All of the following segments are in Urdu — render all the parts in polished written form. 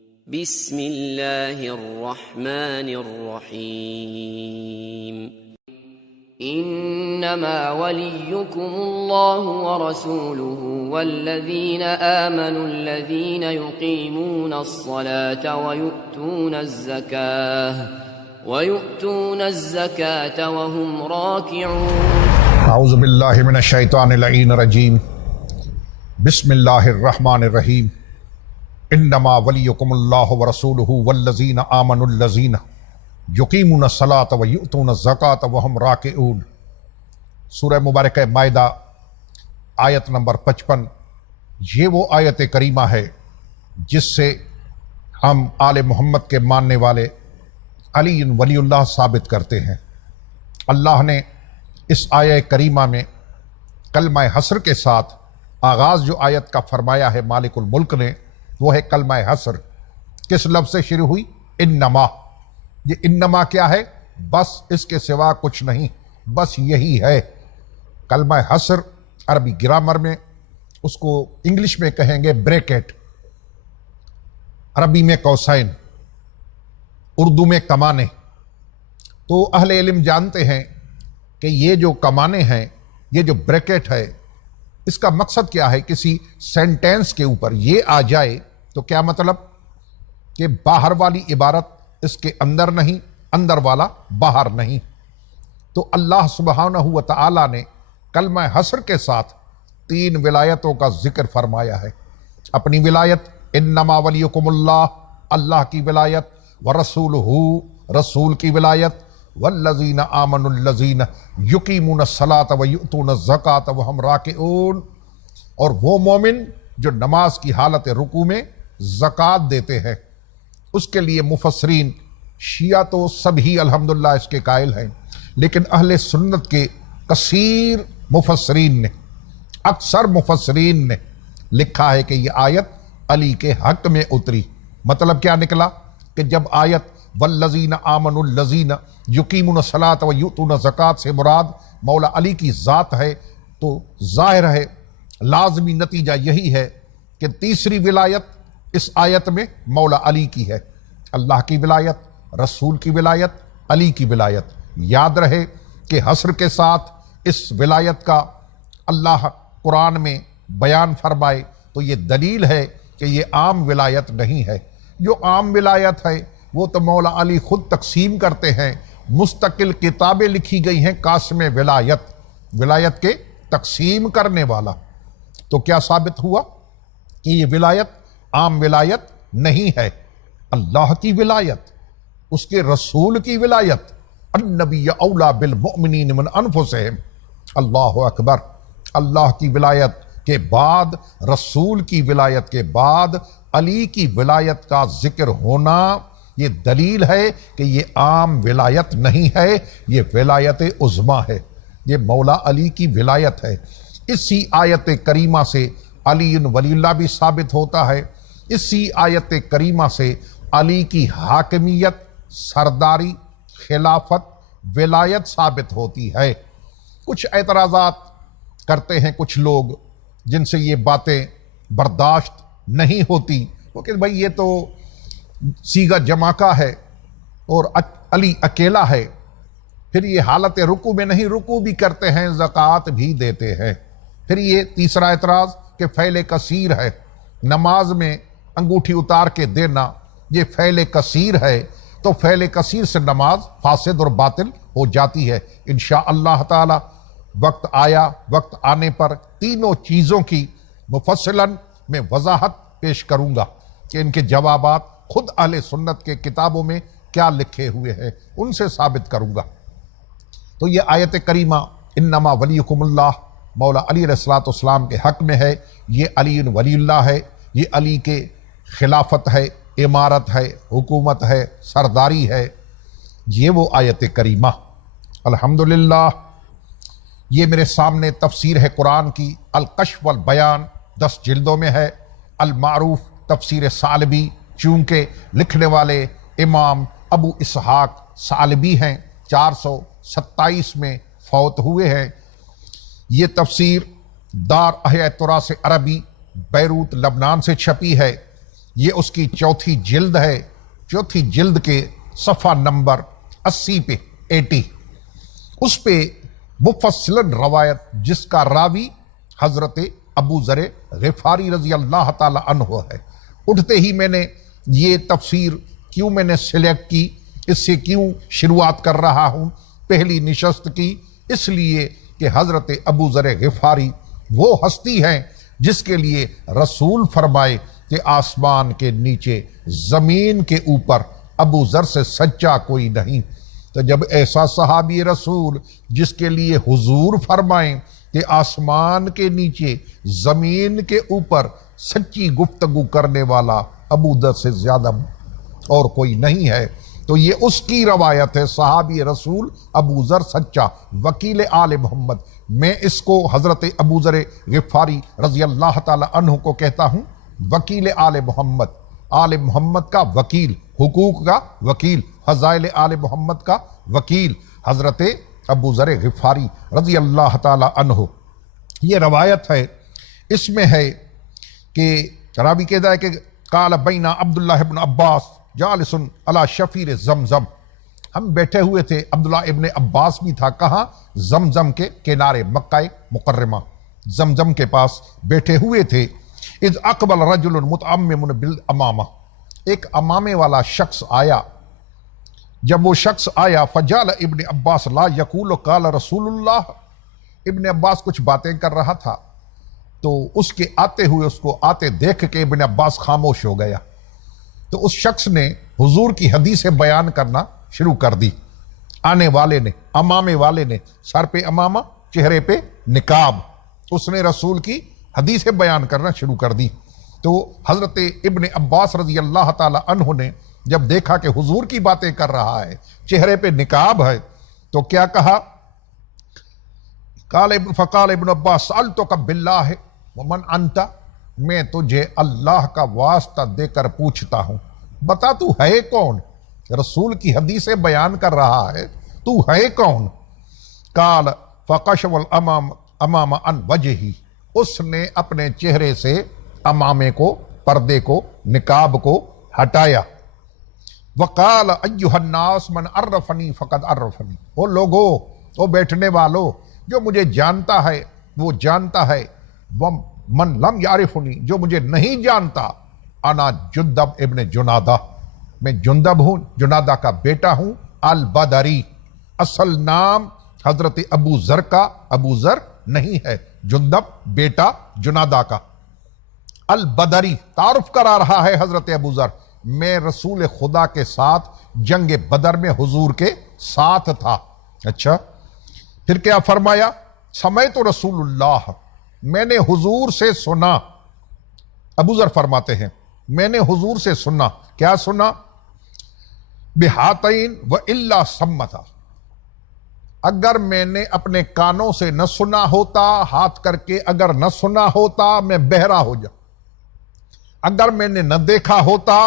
بسم اللہ الرحمن الرحیم انما ولیکم اللہ ورسولہ والذین آمنوا الذین یقیمون الصلاة ویؤتون الزکاة وهم راکعون۔ اعوذ باللہ من الشیطان اللعین الرجیم۔ بسم اللہ الرحمن الرحیم۔ انما ولیکم اللہ ورسولہ والذین آمنوا الذین یقیمون الصلاة ویؤتون الزکاة وهم راکعون۔ سورہ مبارکہ مائدہ آیت نمبر 55۔ یہ وہ آیت کریمہ ہے جس سے ہم آل محمد کے ماننے والے علی ولی اللہ ثابت کرتے ہیں۔ اللہ نے اس آیہ کریمہ میں کلمہ حسر کے ساتھ آغاز جو آیت کا فرمایا ہے مالک الملک نے، وہ ہے کلمہ حسر۔ کس لفظ سے شروع ہوئی؟ انما۔ یہ انما کیا ہے؟ بس، اس کے سوا کچھ نہیں، بس یہی ہے۔ کلمہ حسر عربی گرامر میں اس کو انگلش میں کہیں گے بریکٹ، عربی میں قوسین، اردو میں کمانے۔ تو اہل علم جانتے ہیں کہ یہ جو کمانے ہیں، یہ جو بریکٹ ہے، اس کا مقصد کیا ہے؟ کسی سینٹینس کے اوپر یہ آ جائے تو کیا مطلب؟ کہ باہر والی عبارت اس کے اندر نہیں، اندر والا باہر نہیں۔ تو اللہ سبحانہ و تعالی نے کلمہ حسر کے ساتھ 3 ولایتوں کا ذکر فرمایا ہے۔ اپنی ولایت، انما ولیکم اللہ، اللہ کی ولایت، ورسولہ، رسول کی ولایت، والذین آمنوا الذین یقیمون الصلاة ویؤتون الزکاة وهم راکعون، اور وہ مومن جو نماز کی حالت رکوع میں زکوٰۃ دیتے ہیں۔ اس کے لیے مفسرین، شیعہ تو سبھی الحمدللہ اس کے قائل ہیں، لیکن اہل سنت کے کثیر مفسرین نے، اکثر مفسرین نے لکھا ہے کہ یہ آیت علی کے حق میں اتری۔ مطلب کیا نکلا؟ کہ جب آیت والذین آمنوا الذین یقیمون الصلاة ویؤتون الزکاة سے مراد مولا علی کی ذات ہے، تو ظاہر ہے، لازمی نتیجہ یہی ہے کہ تیسری ولایت اس آیت میں مولا علی کی ہے۔ اللہ کی ولایت، رسول کی ولایت، علی کی ولایت۔ یاد رہے کہ حسر کے ساتھ اس ولایت کا اللہ قرآن میں بیان فرمائے تو یہ دلیل ہے کہ یہ عام ولایت نہیں ہے۔ جو عام ولایت ہے وہ تو مولا علی خود تقسیم کرتے ہیں، مستقل کتابیں لکھی گئی ہیں قاسم ولایت، ولایت کے تقسیم کرنے والا۔ تو کیا ثابت ہوا؟ کہ یہ ولایت عام ولایت نہیں ہے، اللہ کی ولایت، اس کے رسول کی ولایت۔ النبی اولا بالمؤمنین من انفسہم، اللہ اکبر۔ اللہ کی ولایت کے بعد، رسول کی ولایت کے بعد علی کی ولایت کا ذکر ہونا، یہ دلیل ہے کہ یہ عام ولایت نہیں ہے، یہ ولایت عظمیٰ ہے، یہ مولا علی کی ولایت ہے۔ اسی آیت کریمہ سے علی ولی اللہ بھی ثابت ہوتا ہے۔ اسی آیت کریمہ سے علی کی حاکمیت، سرداری، خلافت، ولایت ثابت ہوتی ہے۔ کچھ اعتراضات کرتے ہیں کچھ لوگ جن سے یہ باتیں برداشت نہیں ہوتی، وہ کہ بھائی یہ تو صیغہ جمع کا ہے اور علی اکیلا ہے، پھر یہ حالت رکوع میں نہیں، رکوع بھی کرتے ہیں، زکوٰۃ بھی دیتے ہیں۔ پھر یہ تیسرا اعتراض کہ فعل کثیر ہے، نماز میں انگوٹھی اتار کے دینا یہ فعل کثیر ہے، تو فعل کثیر سے نماز فاسد اور باطل ہو جاتی ہے۔ انشاءاللہ تعالی وقت آیا، وقت آنے پر تینوں چیزوں کی مفصلاً میں وضاحت پیش کروں گا کہ ان کے جوابات خود اہل سنت کے کتابوں میں کیا لکھے ہوئے ہیں، ان سے ثابت کروں گا۔ تو یہ آیت کریمہ انما ولیکم اللہ مولا علی علیہ السلام کے حق میں ہے۔ یہ علی ولی اللہ ہے، یہ علی کے خلافت ہے، امارت ہے، حکومت ہے، سرداری ہے۔ یہ وہ آیت کریمہ۔ الحمدللہ، یہ میرے سامنے تفسیر ہے قرآن کی، الکشف والبیان، 10 جلدوں میں ہے، المعروف تفسیر ثعلبی، چونکہ لکھنے والے امام ابو اسحاق ثعلبی ہیں، 427 میں فوت ہوئے ہیں۔ یہ تفسیر دار احیاء تراث عربی، بیروت، لبنان سے چھپی ہے۔ یہ اس کی چوتھی جلد ہے، چوتھی جلد کے صفحہ نمبر 80 پہ 80، اس پہ مفصلاً روایت جس کا راوی حضرت ابو ذر غفاری رضی اللہ تعالی عنہ ہے۔ اٹھتے ہی میں نے یہ تفسیر کیوں میں نے سلیکٹ کی، اس سے کیوں شروعات کر رہا ہوں پہلی نشست کی، اس لیے کہ حضرت ابو ذر غفاری وہ ہستی ہیں جس کے لیے رسول فرمائے کہ آسمان کے نیچے زمین کے اوپر ابو ذر سے سچا کوئی نہیں۔ تو جب ایسا صحابی رسول جس کے لیے حضور فرمائیں کہ آسمان کے نیچے زمین کے اوپر سچی گفتگو کرنے والا ابو ذر سے زیادہ اور کوئی نہیں ہے، تو یہ اس کی روایت ہے، صحابی رسول ابو ذر سچا، وکیل آل محمد۔ میں اس کو حضرت ابو ذر غفاری رضی اللہ تعالی عنہ کو کہتا ہوں وکیل آل محمد، آل محمد کا وکیل، حقوق کا وکیل، فضائل آل محمد کا وکیل، حضرت ابو ذر غفاری رضی اللہ تعالی عنہ۔ یہ روایت ہے، اس میں ہے کہ راوی کہتا ہے کہ قال بینا عبداللہ ابن عباس جالس علی شفیر زمزم، ہم بیٹھے ہوئے تھے، عبداللہ ابن عباس بھی تھا، کہاں؟ زمزم کے کنارے، مکہ مکرمہ، زمزم کے پاس بیٹھے ہوئے تھے۔ اذ اقبل رجل متعمم بالامامہ، ایک امامے والا شخص آیا، جب وہ شخص آیا فجال ابن عباس لا یقول قال رسول اللہ، ابن عباس کچھ باتیں کر رہا تھا تو اس کے آتے ہوئے، اس کو آتے دیکھ کے ابن عباس خاموش ہو گیا، تو اس شخص نے حضور کی حدیثیں بیان کرنا شروع کر دی۔ آنے والے نے، امامے والے نے، سر پہ امامہ، چہرے پہ نقاب، اس نے رسول کی حدیثیں بیان کرنا شروع کر دی۔ تو حضرت ابن عباس رضی اللہ تعالی عنہ نے جب دیکھا کہ حضور کی باتیں کر رہا ہے، چہرے پہ نقاب ہے، تو کیا کہا؟ فقال ابن عباس سألتک باللہ ومن انت، میں تجھے اللہ کا واسطہ دے کر پوچھتا ہوں، بتا تو ہے کون؟ رسول کی حدیثیں بیان کر رہا ہے، تو ہے کون؟ قال فکشف الامام عن وجہی، اس نے اپنے چہرے سے امامے کو، پردے کو، نقاب کو ہٹایا۔ وقال ایھا الناس من عرفنی فقد عرفنی، وہ لوگو، وہ بیٹھنے والو، جو مجھے جانتا ہے وہ جانتا ہے، ومن لم یعرفنی، جو مجھے نہیں جانتا، انا جندب ابن جنادہ، میں جندب ہوں، جنادہ کا بیٹا ہوں، البدری، اصل نام حضرت ابو ذر کا ابو ذر نہیں ہے، جندب بیٹا جنادہ کا، البدری، تعارف کرا رہا ہے حضرت ابو ذر، میں رسول خدا کے ساتھ جنگ بدر میں حضور کے ساتھ تھا۔ اچھا، پھر کیا فرمایا؟ سمیت رسول اللہ، میں نے حضور سے سنا، ابو ذر فرماتے ہیں میں نے حضور سے سنا، کیا سنا؟ بہاتین و الا سمتا، اگر میں نے اپنے کانوں سے نہ سنا ہوتا، ہاتھ کر کے اگر نہ سنا ہوتا، میں بہرا ہو جاؤں، اگر میں نے نہ دیکھا ہوتا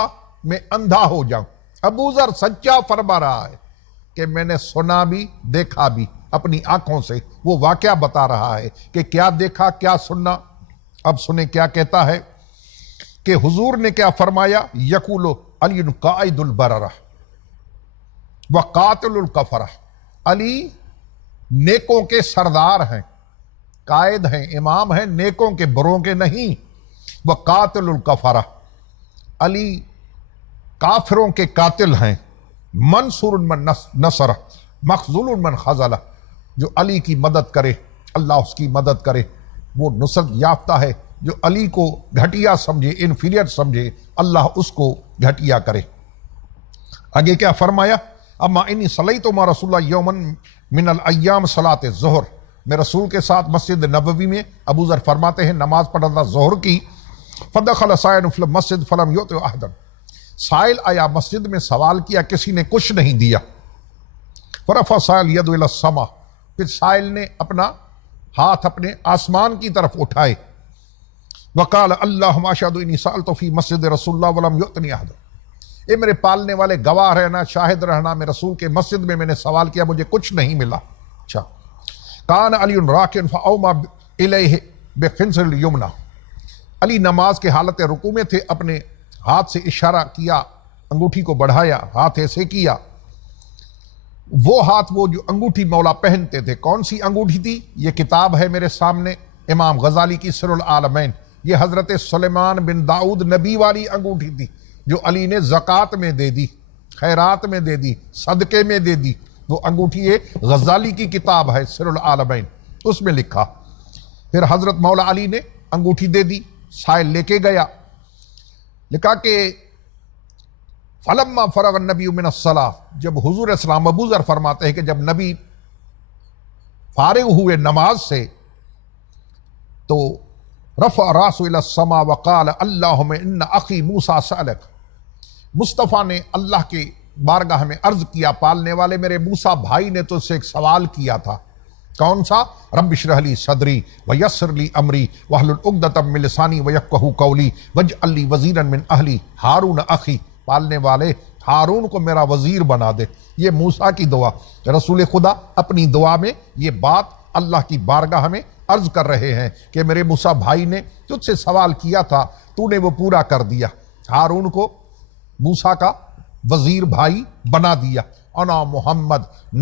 میں اندھا ہو جاؤں۔ ابو ذر سچا فرما رہا ہے کہ میں نے سنا بھی دیکھا بھی اپنی آنکھوں سے، وہ واقعہ بتا رہا ہے کہ کیا دیکھا کیا سننا۔ اب سنیں کیا کہتا ہے کہ حضور نے کیا فرمایا؟ یقول علی قائد البررہ وقاتل الکفرہ، علی نیکوں کے سردار ہیں، قائد ہیں، امام ہیں، نیکوں کے بروں کے نہیں، وقاتل الکفرہ، علی کافروں کے قاتل ہیں، منصور من نصرہ مخذول من خذلہ، جو علی کی مدد کرے اللہ اس کی مدد کرے، وہ نصرت یافتہ ہے، جو علی کو گھٹیا سمجھے، انفیریئر سمجھے، اللہ اس کو گھٹیا کرے۔ آگے کیا فرمایا؟ اما انی صلیت مع رسول اللہ یومن من الایام صلاۃ الظہر، میں رسول کے ساتھ مسجد نبوی میں، ابو ذر فرماتے ہیں نماز پڑھ رہا تھا ظہر کی، فدخل سائل فی المسجد فلم یؤت احدا، سائل آیا مسجد میں، سوال کیا، کسی نے کچھ نہیں دیا، فرفع سائل ید الی السما، پھر سائل نے اپنا ہاتھ اپنے آسمان کی طرف اٹھائے، وقال اللہم اشہد انی سألت فی مسجد رسول اللہ ولم یؤتنی احد، اے میرے پالنے والے گواہ رہنا، شاہد رہنا، میں رسول کے مسجد میں نے سوال کیا، مجھے کچھ نہیں ملا۔ اچھا، کان علی راکعا فاوما الیہ بخنصر الیمنی، علی نماز کے حالت رکوع میں تھے، اپنے ہاتھ سے اشارہ کیا، انگوٹھی کو بڑھایا، ہاتھ ایسے کیا، وہ ہاتھ وہ جو انگوٹھی مولا پہنتے تھے، کون سی انگوٹھی تھی؟ یہ کتاب ہے میرے سامنے، امام غزالی کی سر العالمین، یہ حضرت سلیمان بن داؤد نبی والی انگوٹھی تھی جو علی نے زکوٰۃ میں دے دی، خیرات میں دے دی، صدقے میں دے دی۔ وہ انگوٹھی ایک غزالی کی کتاب ہے سر العالمین، اس میں لکھا۔ پھر حضرت مولا علی نے انگوٹھی دے دی، سائل لے کے گیا، لکھا کہ فلما فرغ النبی من الصلاۃ، جب حضور اسلام ابو ذر فرماتے ہیں کہ جب نبی فارغ ہوئے نماز سے تو رفع راسہ الی السماء وقال اللہم ان اخی موسیٰ سألک، مصطفیٰ نے اللہ کے بارگاہ میں عرض کیا، پالنے والے میرے موسیٰ بھائی نے تو سے ایک سوال کیا تھا، کون سا؟ رب اشرح لی صدری ویسر لی امری واحلل عقدۃ من لسانی ویفقہوا قولی واجعل لی وزیرا من اہلی ہارون اخی، پالنے والے ہارون کو میرا وزیر بنا دے۔ یہ موسیٰ کی دعا، رسول خدا اپنی دعا میں یہ بات اللہ کی بارگاہ میں عرض کر رہے ہیں کہ میرے موسیٰ بھائی نے تجھ سے سوال کیا تھا، تو نے وہ پورا کر دیا، ہارون کو موسیٰ کا وزیر بھائی بنا دیا۔ انا محمد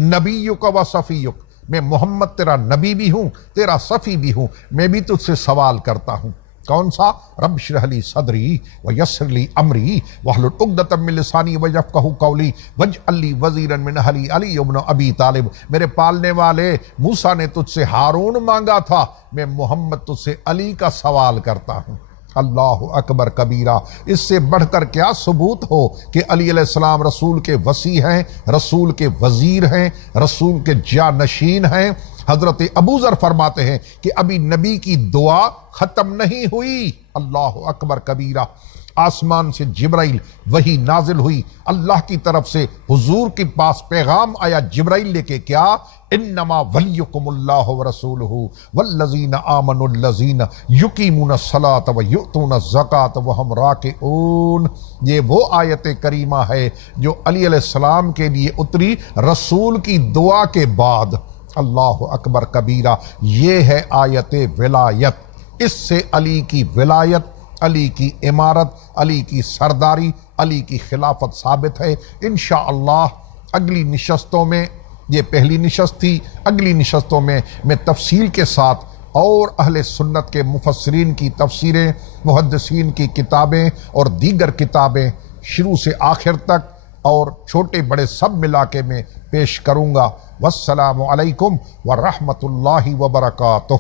نبیک و صفیک، میں محمد تیرا نبی بھی ہوں، تیرا صفی بھی ہوں، میں بھی تجھ سے سوال کرتا ہوں، کون سا؟ رب اشرح لی صدری ویسر لی امری واحلل عقدۃ من لسانی ویفقہوا قولی واجعل لی وزیرا من اہلی علی بن ابی طالب، میرے پالنے والے موسیٰ نے تجھ سے ہارون مانگا تھا، میں محمد تجھ سے علی کا سوال کرتا ہوں۔ اللہ اکبر کبیرہ، اس سے بڑھ کر کیا ثبوت ہو کہ علی علیہ السلام رسول کے وصی ہیں، رسول کے وزیر ہیں، رسول کے جانشین ہیں۔ حضرت ابو ذر فرماتے ہیں کہ ابھی نبی کی دعا ختم نہیں ہوئی، اللہ اکبر کبیرہ، آسمان سے جبرائیل وہی نازل ہوئی، اللہ کی طرف سے حضور کے پاس پیغام آیا جبرائیل لے کے، کیا؟ انما ولیکم اللہ ورسولہ والذین آمنوا الذین یقیمون الصلاۃ ویؤتون الزکاۃ وہم راکعون۔ یہ وہ آیت کریمہ ہے جو علی علیہ السلام کے لیے اتری رسول کی دعا کے بعد۔ اللہ اکبر کبیرہ، یہ ہے آیت ولایت، اس سے علی کی ولایت، علی کی امارت، علی کی سرداری، علی کی خلافت ثابت ہے۔ انشاءاللہ اگلی نشستوں میں، یہ پہلی نشست تھی، اگلی نشستوں میں میں تفصیل کے ساتھ اور اہل سنت کے مفسرین کی تفسیریں، محدثین کی کتابیں اور دیگر کتابیں شروع سے آخر تک اور چھوٹے بڑے سب ملا کے میں پیش کروں گا۔ والسلام علیکم ورحمۃ اللہ وبرکاتہ۔